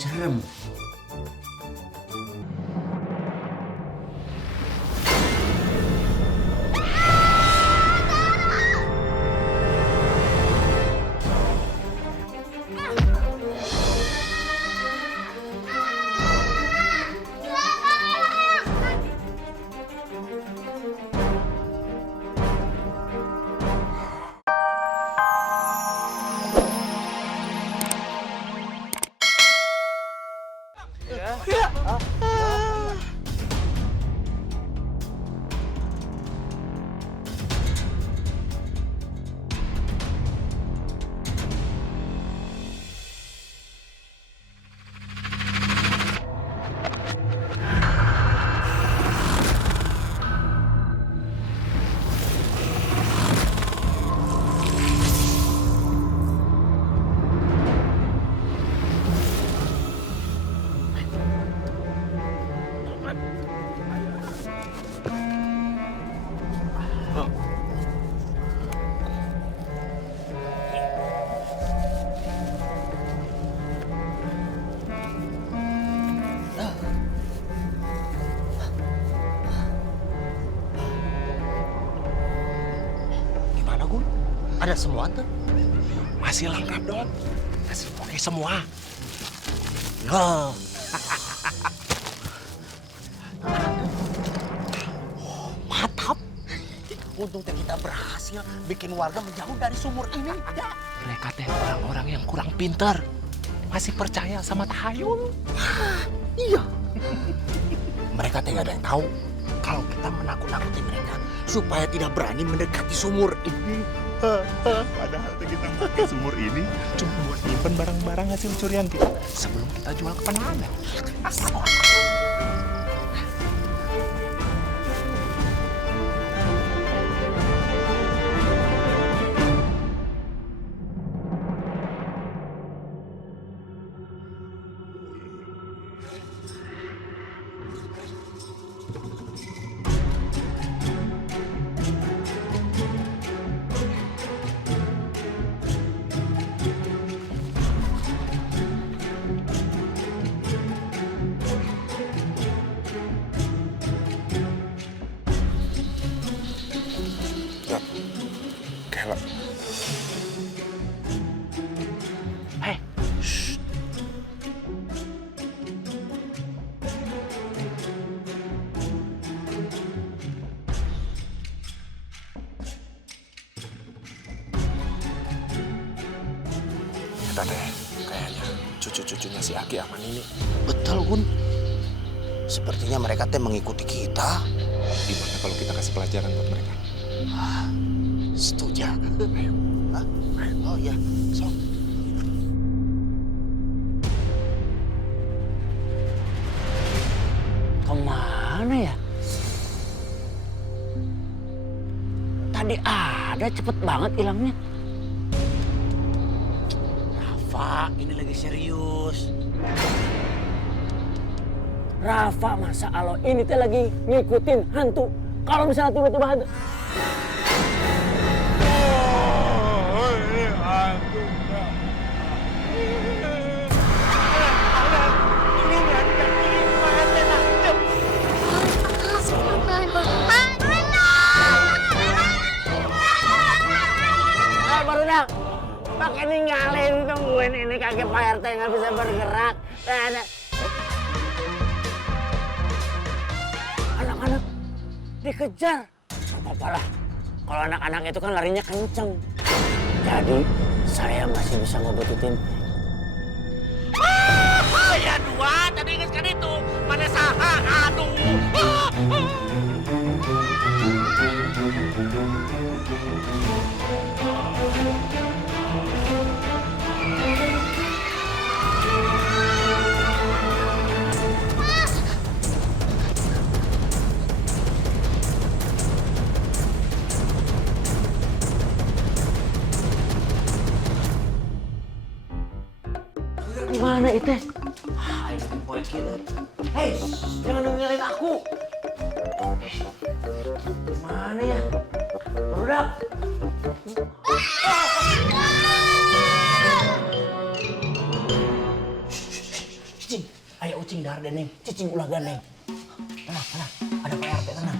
Serem. Gimana, Gun? Ada semua tuh. Masih lengkap dong. Masih oke semua. Yo. Mantap. Untung teh kita berhasil bikin warga menjauh dari sumur ini. Ya. Mereka teh orang-orang yang kurang pinter. Masih percaya sama tahayul. Iya. Mereka teh nggak ada yang tahu kalau kita menakut-nakuti mereka supaya tidak berani mendekati sumur ini. Padahal kita pakai sumur ini cuma buat nyimpen barang-barang hasil curian kita sebelum kita jual ke penahanan. Kela, Hei, shh. kita teh kayaknya cucu-cucunya si Aki aman ini. Betul, Gun. Sepertinya mereka teh mengikuti kita. Gimana kalau kita kasih pelajaran buat mereka? Setuju. Ayo. Hah? Oh iya, sok. Kemana ya? Tadi ada, cepet banget hilangnya. Rafa, ini lagi serius. Rafa, masa Allah ini teh lagi ngikutin hantu. Kalau misalnya tiba-tiba hantu. Baru dah pakai ninggalin tungguin ini kaki Pak RT nggak bisa bergerak. Ada anak-anak dikejar. Gak apa-apa lah. Kalau anak-anak itu kan larinya kenceng. Jadi saya masih bisa ngebutitin. Ya dua, tadi ingat kan itu. Mana saha, aduh. Gimana itu? Ini poin kita. Hei, jangan ninggalin aku. Mana ya? Barudak. gandeng, cicing ulah gandeng. Tenang, ada Pak RT, tenang.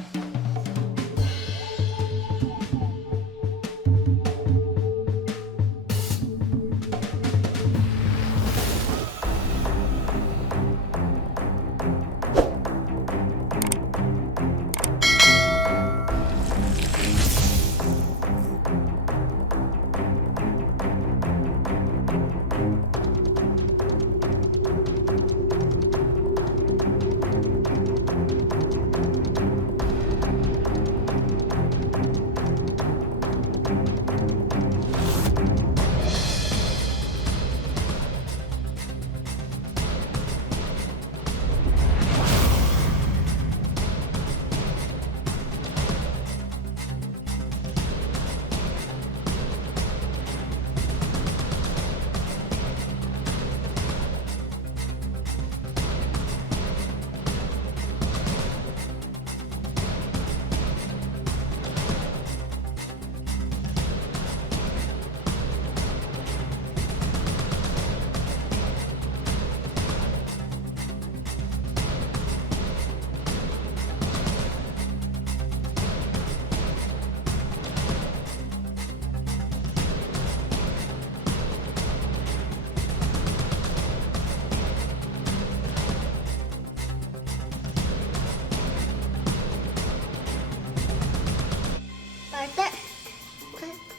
Pak RT,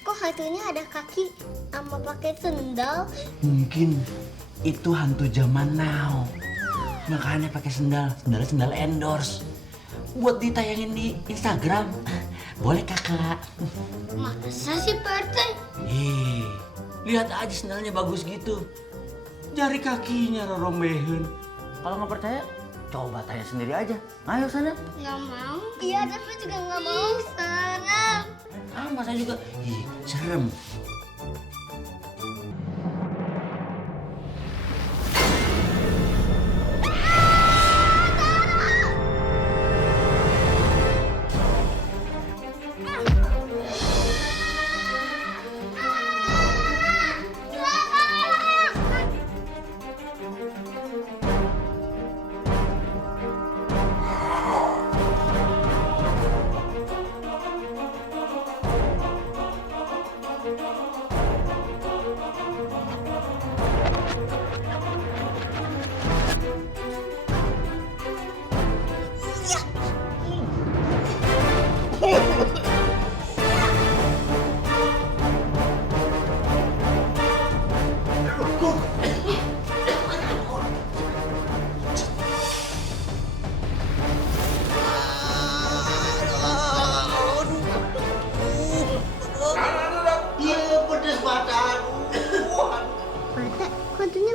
kok hantunya ada kaki sama pakai sendal? Mungkin itu hantu zaman now. Makanya pakai sendal endorse. Buat ditayangin di Instagram. Boleh kakak? Masa sih Pak RT? Lihat aja sendalnya bagus gitu. Jari kakinya rorombehin. Kalau nggak percaya, coba tanya sendiri aja. Ayo sana. Nggak mau. Iya, tapi juga nggak mau sana. Sama saya juga. Serem.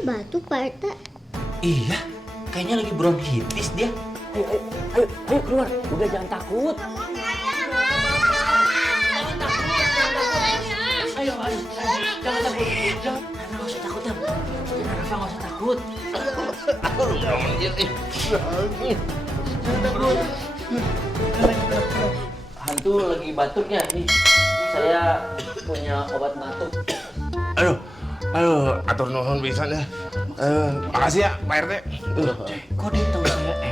Batuk Pak RT. Iya, kayaknya lagi bronkitis dia. Ayo keluar. Udah jangan takut. Ayo, jangan takut. Jangan usah takut ya. Rafa nggak usah takut. Hantu lagi batuknya nih. Saya punya obat batuk. Aduh, atur nuhun pisan ya. Makasih ya, Pak RT. Kok dia tahu saya RT?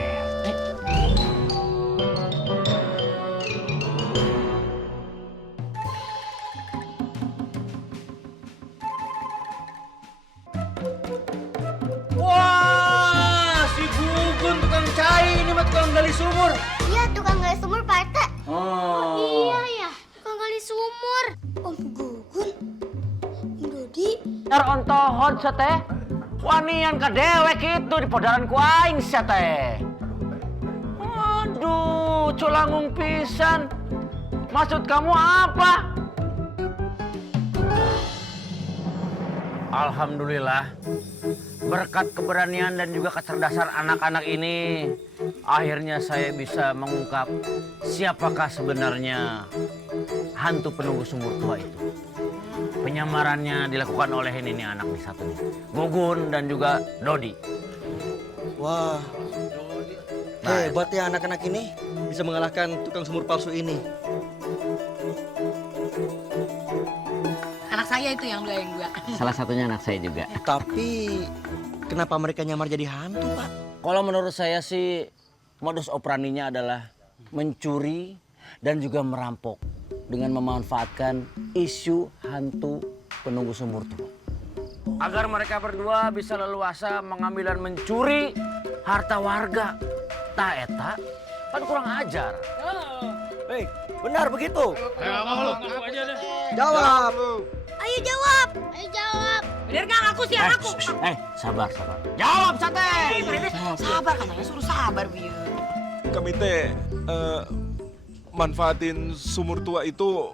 Wah, si Gugun tukang cai ini mah tukang gali sumur. Iya, tukang gali sumur Pak RT. Oh. Iya ya, tukang gali sumur. Om Gugun, Om Dodi. Ontohon sa teh. Wanian ka dewek itu di podaran ku aing sa teh. Aduh, culangung pisan. Maksud kamu apa? Alhamdulillah. Berkat keberanian dan juga kecerdasan anak-anak ini, akhirnya saya bisa mengungkap siapakah sebenarnya hantu penunggu sumur tua itu. Penyamarannya dilakukan oleh ini anak nih satu nih, Gugun dan juga Dodi. Wah, hebat ya anak-anak ini bisa mengalahkan tukang sumur palsu ini. Anak saya itu yang dua. Salah satunya anak saya juga. Tapi kenapa mereka nyamar jadi hantu, Pak? Kalau menurut saya sih modus operandinya adalah mencuri dan juga merampok dengan memanfaatkan isu hantu penunggu sumur tua. Agar mereka berdua bisa leluasa mengambil dan mencuri harta warga. Tak eta kan kurang ajar. Hei, benar begitu? Ayo Jawab. jawab. Ayo jawab. Bener nggak ngaku sih aku? Sabar. Jawab sate. Sabar katanya suruh sabar biu. Kami teh manfaatin sumur tua itu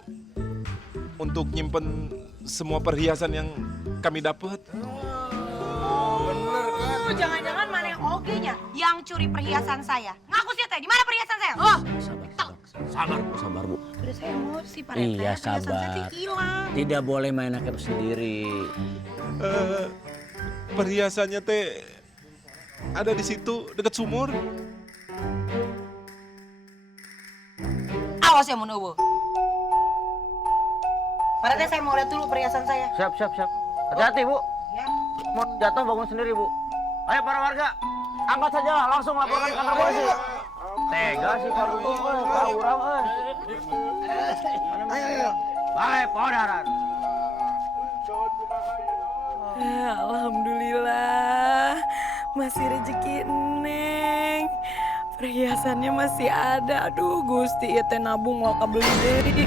untuk nyimpen semua perhiasan yang kami dapat. Oh, jangan-jangan mana yang oge-nya yang curi perhiasan saya. Ngaku sih teh, di mana perhiasan saya? Oh, Sabar bu. udah saya emosi Pak RT. Iya, Perhiasan saya sabar. hilang. Tidak boleh main hakim sendiri. Perhiasannya teh ada di situ dekat sumur. Awas ya Munowo. Pak RT saya mau lihat dulu perhiasan saya. Siap. Hati-hati bu. Ya. Mau jatuh bangun sendiri bu. Ayo para warga, angkat saja langsung laporkan kantor polisi. Tega sih Pak Untung, Pak Urang, Ayo. Baik, Podaran. Alhamdulillah masih rezeki Neng. Perhiasannya masih ada. Aduh Gusti, ya teh nabung mau kabeli deui.